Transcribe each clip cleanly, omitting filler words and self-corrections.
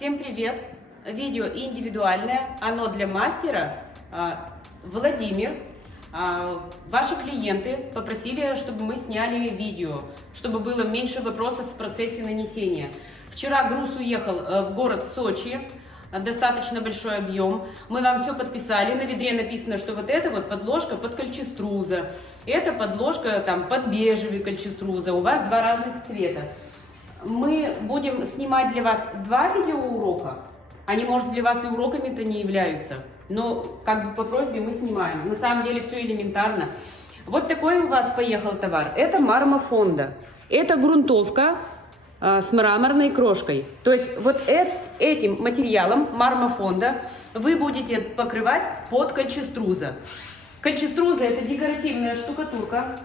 Всем привет! Видео индивидуальное, оно для мастера. Владимир, ваши клиенты попросили, чтобы мы сняли видео, чтобы было меньше вопросов в процессе нанесения. Вчера груз уехал в город Сочи, достаточно большой объем. Мы вам все подписали, на ведре написано, что вот это вот подложка под кольчеструза, это подложка там под бежевый кольчеструза, у вас два разных цвета. Мы будем снимать для вас два видеоурока, они, может, для вас и уроками-то не являются, но как бы по просьбе мы снимаем. На самом деле все элементарно. Вот такой у вас поехал товар. Это мармофонда. Это грунтовка с мраморной крошкой. То есть вот этим материалом мармофонда вы будете покрывать под кольчеструза. Кольчеструза — это декоративная штукатурка.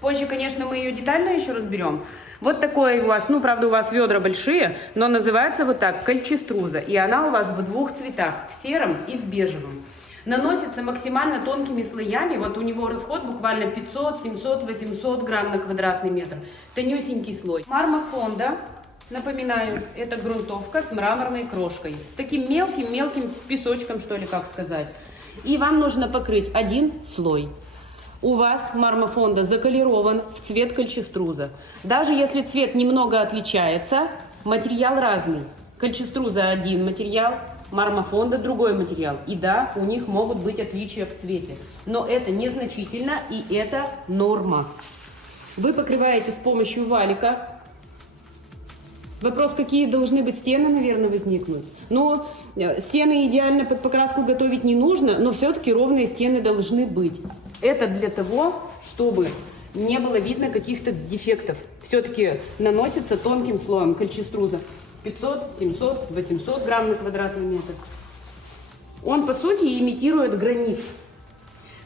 Позже, конечно, мы ее детально еще разберем. Вот такой у вас, ну, правда, у вас ведра большие, но называется вот так, кольчеструза. И она у вас в двух цветах, в сером и в бежевом. Наносится максимально тонкими слоями. Вот у него расход буквально 500, 700, 800 грамм на квадратный метр. Тонюсенький слой. Мармофонда, напоминаю, это грунтовка с мраморной крошкой. С таким мелким песочком, что ли, как сказать. И вам нужно покрыть один слой. У вас мармофонда заколерован в цвет кольчеструза. Даже если цвет немного отличается, материал разный. Кольчеструза один материал, мармофонда другой материал. И да, у них могут быть отличия в цвете. Но это незначительно и это норма. Вы покрываете с помощью валика. Вопрос, какие должны быть стены, наверное, возникнуть. Но стены идеально под покраску готовить не нужно, но все-таки ровные стены должны быть. Это для того, чтобы не было видно каких-то дефектов. Все-таки наносится тонким слоем кольчеструза. 500, 700, 800 грамм на квадратный метр. Он, по сути, имитирует гранит.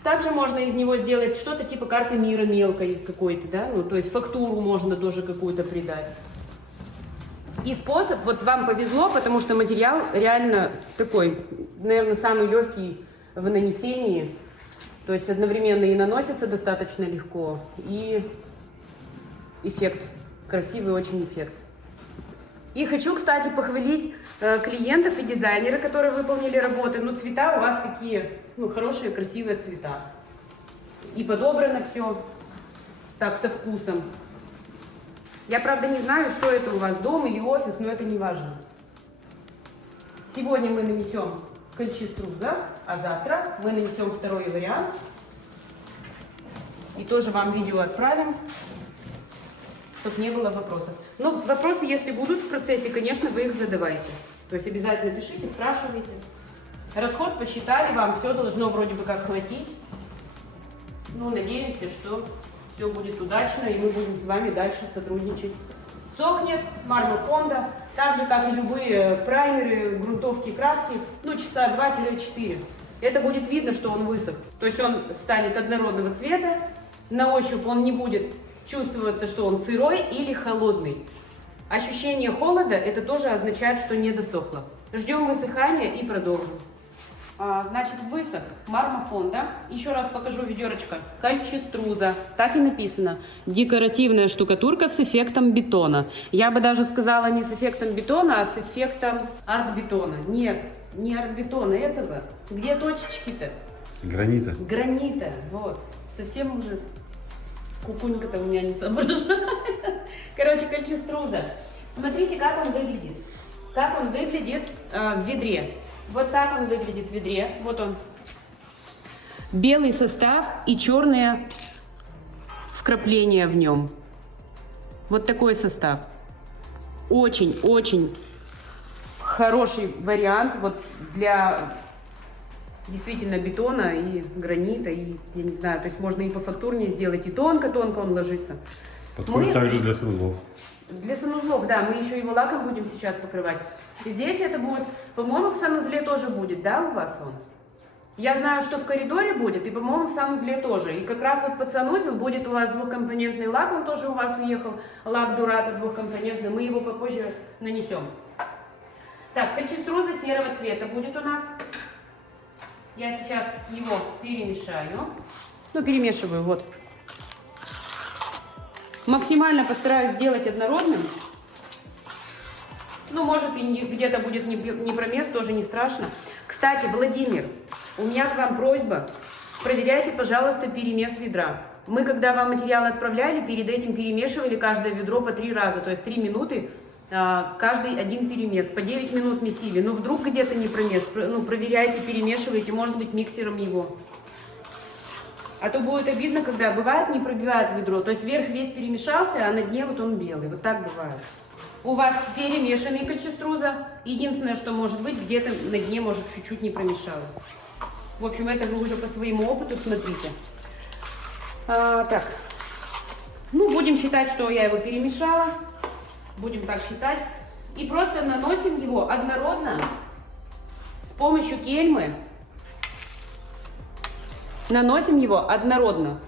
Также можно из него сделать что-то типа карты мира мелкой какой-то, да? Ну, то есть фактуру можно тоже какую-то придать. И способ, вот вам повезло, потому что материал реально такой, наверное, самый легкий в нанесении. То есть одновременно и наносится достаточно легко, и эффект, красивый очень эффект. И хочу, кстати, похвалить клиентов и дизайнера, которые выполнили работы. Ну, цвета у вас такие, ну, хорошие, красивые цвета. И подобрано все так, со вкусом. Я, правда, не знаю, что это у вас, дом или офис, но это не важно. Сегодня мы нанесем кольчеструза, а завтра мы нанесем второй вариант. И тоже вам видео отправим, чтобы не было вопросов. Но вопросы, если будут в процессе, конечно, вы их задавайте. То есть обязательно пишите, спрашивайте. Расход посчитали, вам все должно вроде бы как хватить. Ну, надеемся, что все будет удачно, и мы будем с вами дальше сотрудничать. Сохнет мармофонда, так же, как и любые праймеры, грунтовки, краски, ну, часа 2-4. Это будет видно, что он высох. То есть он станет однородного цвета, на ощупь он не будет чувствоваться, что он сырой или холодный. Ощущение холода, это тоже означает, что не досохло. Ждем высыхания и продолжим. Значит, высох мармофонда. Еще раз покажу ведерочко. Кольчеструза. Так и написано. Декоративная штукатурка с эффектом бетона. Я бы даже сказала не с эффектом бетона, а с эффектом арт-бетона. Нет, не арт-бетона этого. Где точечки-то? Гранита. Гранита. Вот. Совсем уже кукунька-то у меня не соображает. Короче, кольчеструза. Смотрите, как он выглядит. Как он выглядит в ведре. Вот так он выглядит в ведре. Вот он. Белый состав и черные вкрапления в нем. Вот такой состав. Очень-очень хороший вариант вот для действительно бетона и гранита. И, я не знаю, то есть можно и пофактурнее сделать, и тонко-тонко он ложится. Подходит также для санузлов. Для санузлов, да, мы еще его лаком будем сейчас покрывать. И здесь это будет, по-моему, в санузле тоже будет, да, у вас он? Я знаю, что в коридоре будет, и, по-моему, в санузле тоже. И как раз вот под санузел будет у вас двухкомпонентный лак, он тоже у вас уехал, лак Дурато двухкомпонентный, мы его попозже нанесем. Так, кольчеструза серого цвета будет у нас. Я сейчас его перемешаю. Ну, перемешиваю, вот. Максимально постараюсь сделать однородным. Ну, может, и где-то будет не промес, тоже не страшно. Кстати, Владимир, у меня к вам просьба. Проверяйте, пожалуйста, перемес ведра. Мы, когда вам материал отправляли, перед этим перемешивали каждое ведро по 3 раза. То есть 3 минуты каждый один перемес. По 9 минут месили. Но вдруг где-то не промес. Ну, проверяйте, перемешивайте, может быть, миксером его. А то будет обидно, когда бывает не пробивает ведро. То есть верх весь перемешался, а на дне вот он белый. Вот так бывает. У вас перемешанный кольчеструза. Единственное, что может быть, где-то на дне может чуть-чуть не промешалось. В общем, это вы уже по своему опыту смотрите. Так. Ну, будем считать, что я его перемешала. Будем так считать. И просто наносим его однородно с помощью кельмы. Наносим его однородно.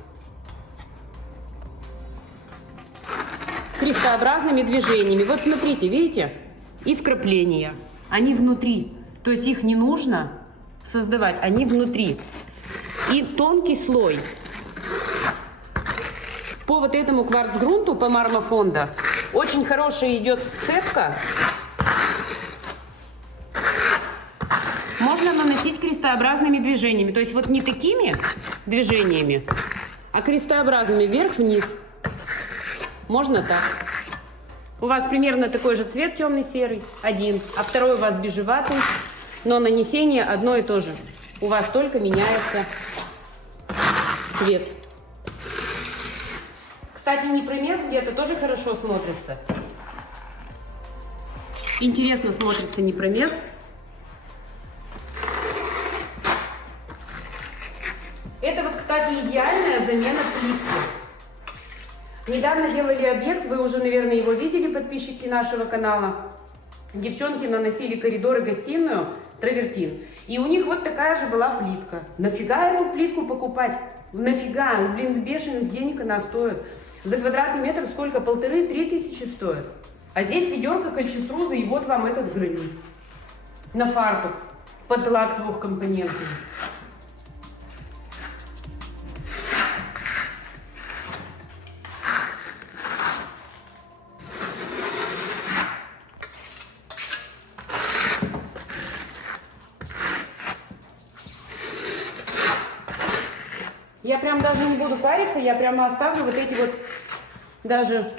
Крестообразными движениями. Вот смотрите, видите? И вкрапления. Они внутри. То есть их не нужно создавать, они внутри. И тонкий слой. По вот этому кварцгрунту, по мармофонда, очень хорошая идет сцепка. Можно наносить крестообразными движениями. То есть вот не такими движениями, а крестообразными вверх-вниз. Можно так. У вас примерно такой же цвет, темный серый, один, а второй у вас бежеватый, но нанесение одно и то же. У вас только меняется цвет. Кстати, непромес где-то тоже хорошо смотрится. Интересно смотрится непромес. Это вот, кстати, идеальная замена плитки. Недавно делали объект, вы уже, наверное, его видели, подписчики нашего канала. Девчонки наносили коридор и гостиную травертин. И у них вот такая же была плитка. Нафига эту плитку покупать? Нафига? Блин, с бешеных денег она стоит. За квадратный метр сколько? 1500–3 тысячи стоит. А здесь ведерко кольчеструза, и вот вам этот гранит. На фартук. Под лак двухкомпонентный. Я прям даже не буду париться, я прямо оставлю вот эти вот даже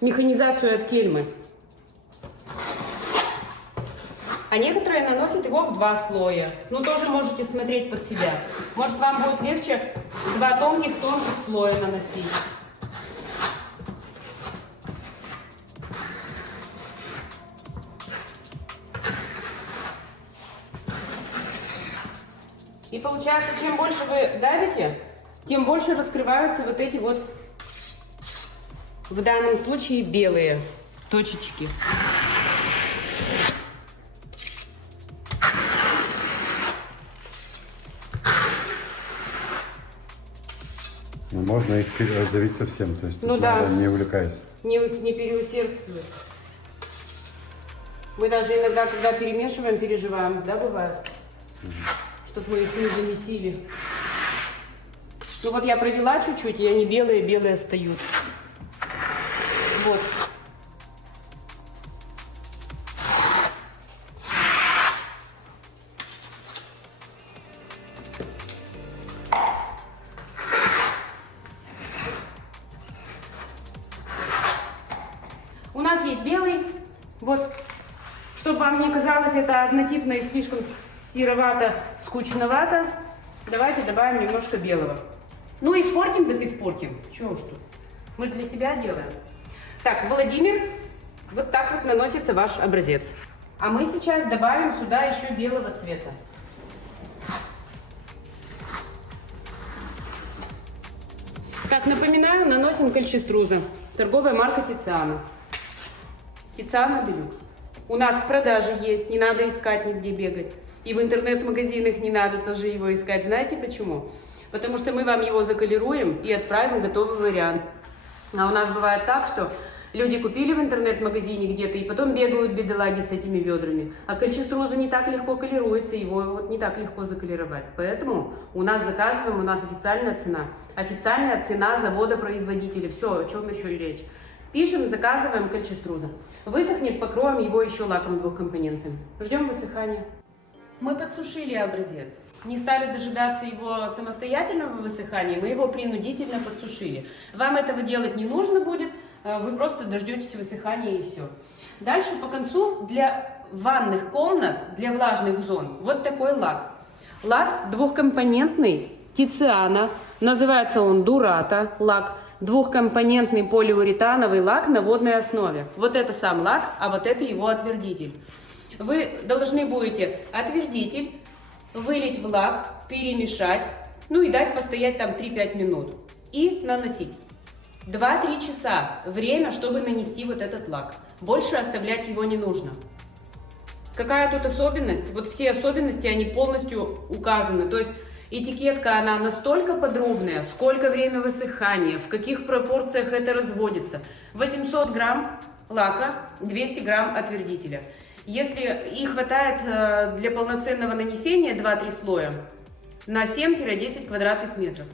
механизацию от кельмы. А некоторые наносят его в 2 слоя. Ну, тоже можете смотреть под себя. Может, вам будет легче 2 тонких слоя наносить. И получается, чем больше вы давите, тем больше раскрываются вот эти вот, в данном случае, белые точечки. Ну, можно их раздавить совсем, то есть Ну тут да. надо, не увлекаясь. Не переусердствуй. Мы даже иногда, когда перемешиваем, переживаем, да, бывает? Чтобы мы их не замесили. Ну вот я провела чуть-чуть, и они белые встают. Вот. У нас есть белый. Вот. Чтобы вам не казалось это однотипно и слишком серовато, скучновато, давайте добавим немножко белого. Ну, испортим, так испортим. Чего уж тут. Мы же для себя делаем. Так, Владимир, вот так вот наносится ваш образец. А мы сейчас добавим сюда еще белого цвета. Так, напоминаю, наносим кольчеструза. Торговая марка Тициана. Тициана Делюкс. У нас в продаже есть, не надо искать нигде бегать. И в интернет-магазинах не надо тоже его искать. Знаете почему? Потому что мы вам его заколируем и отправим готовый вариант. А у нас бывает так, что люди купили в интернет-магазине где-то и потом бегают бедолаги с этими ведрами. А кольчеструза не так легко колируется, его вот не так легко заколировать. Поэтому у нас заказываем, у нас официальная цена. Официальная цена завода-производителя. Все, о чем еще речь. Пишем, заказываем кальчеструза. Высохнет, покроем его еще лаком двухкомпонентным. Ждем высыхания. Мы подсушили образец. Не стали дожидаться его самостоятельного высыхания, мы его принудительно подсушили. Вам этого делать не нужно будет, вы просто дождетесь высыхания и все. Дальше по концу для ванных комнат, для влажных зон, вот такой лак. Лак двухкомпонентный Тициана, называется он Дурата лак. Двухкомпонентный полиуретановый лак на водной основе. Вот это сам лак, а вот это его отвердитель. Вы должны будете отвердитель вылить в лак, перемешать, ну и дать постоять там 3-5 минут. И наносить. 2-3 часа время, чтобы нанести вот этот лак. Больше оставлять его не нужно. Какая тут особенность? Вот все особенности, они полностью указаны. То есть этикетка, она настолько подробная, сколько время высыхания, в каких пропорциях это разводится. 800 грамм лака, 200 грамм отвердителя. Если и хватает для полноценного нанесения 2-3 слоя на 7-10 квадратных метров.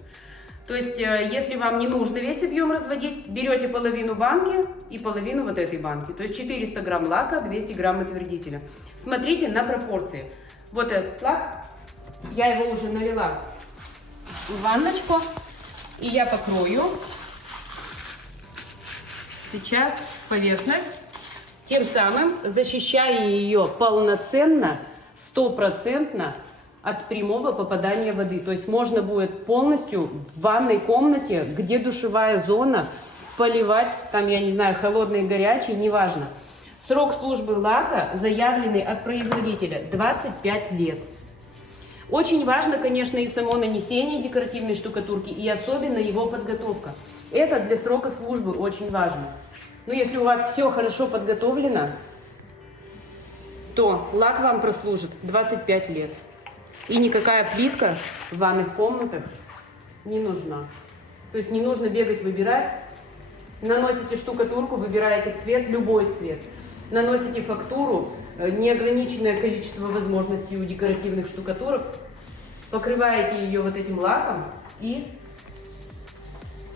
То есть, если вам не нужно весь объем разводить, берете половину банки и половину вот этой банки. То есть 400 грамм лака, 200 грамм отвердителя. Смотрите на пропорции. Вот этот лак, я его уже налила в ванночку, и я покрою сейчас поверхность, тем самым защищая ее полноценно, 100% от прямого попадания воды. То есть можно будет полностью в ванной комнате, где душевая зона, поливать, там, я не знаю, холодный, горячий, неважно. Срок службы лака, заявленный от производителя, 25 лет. Очень важно, конечно, и само нанесение декоративной штукатурки, и особенно его подготовка. Это для срока службы очень важно. Но если у вас все хорошо подготовлено, то лак вам прослужит 25 лет. И никакая плитка в ванных комнатах не нужна. То есть не нужно бегать, выбирать. Наносите штукатурку, выбираете цвет, любой цвет. Наносите фактуру, неограниченное количество возможностей у декоративных штукатурок. Покрываете ее вот этим лаком и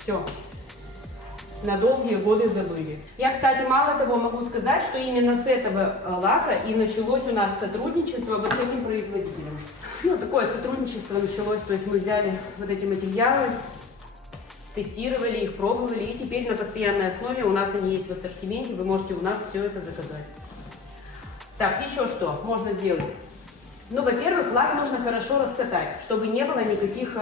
все. На долгие годы забыли. Я, кстати, мало того могу сказать, что именно с этого лака и началось у нас сотрудничество вот с этим производителем. Ну, такое сотрудничество началось, то есть мы взяли вот эти материалы, тестировали их, пробовали, и теперь на постоянной основе у нас они есть в ассортименте, вы можете у нас все это заказать. Так, еще что можно сделать? Ну, во-первых, лак нужно хорошо раскатать, чтобы не было никаких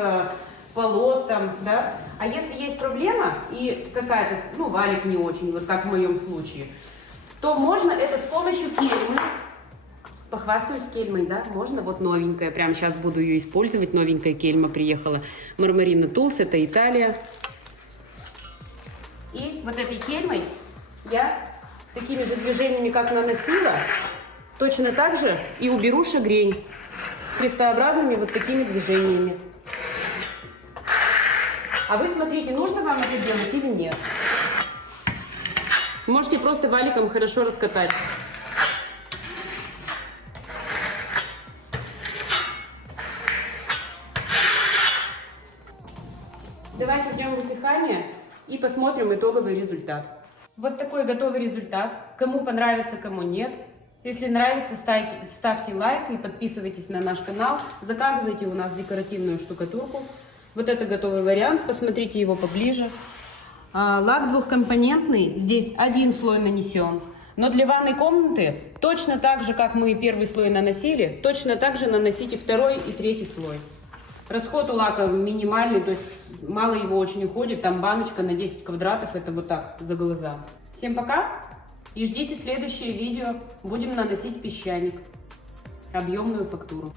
полос там, да. А если есть проблема и какая-то, ну, валик не очень, вот как в моем случае, то можно это с помощью кельмы. Похвастаюсь кельмой, да, можно, вот новенькая, прямо сейчас буду ее использовать, новенькая кельма приехала, Marmarina Tools, это Италия. И вот этой кельмой я такими же движениями, как наносила, точно так же и уберу шагрень крестообразными вот такими движениями. А вы смотрите, нужно вам это делать или нет. Можете просто валиком хорошо раскатать. Давайте ждем высыхания и посмотрим итоговый результат. Вот такой готовый результат. Кому понравится, кому нет. Если нравится, ставьте лайк и подписывайтесь на наш канал. Заказывайте у нас декоративную штукатурку. Вот это готовый вариант, посмотрите его поближе. Лак двухкомпонентный, здесь один слой нанесен. Но для ванной комнаты точно так же, как мы первый слой наносили, точно так же наносите второй и третий слой. Расход у лака минимальный, то есть мало его очень уходит. Там баночка на 10 квадратов, это вот так, за глаза. Всем пока и ждите следующее видео. Будем наносить песчаник, объемную фактуру.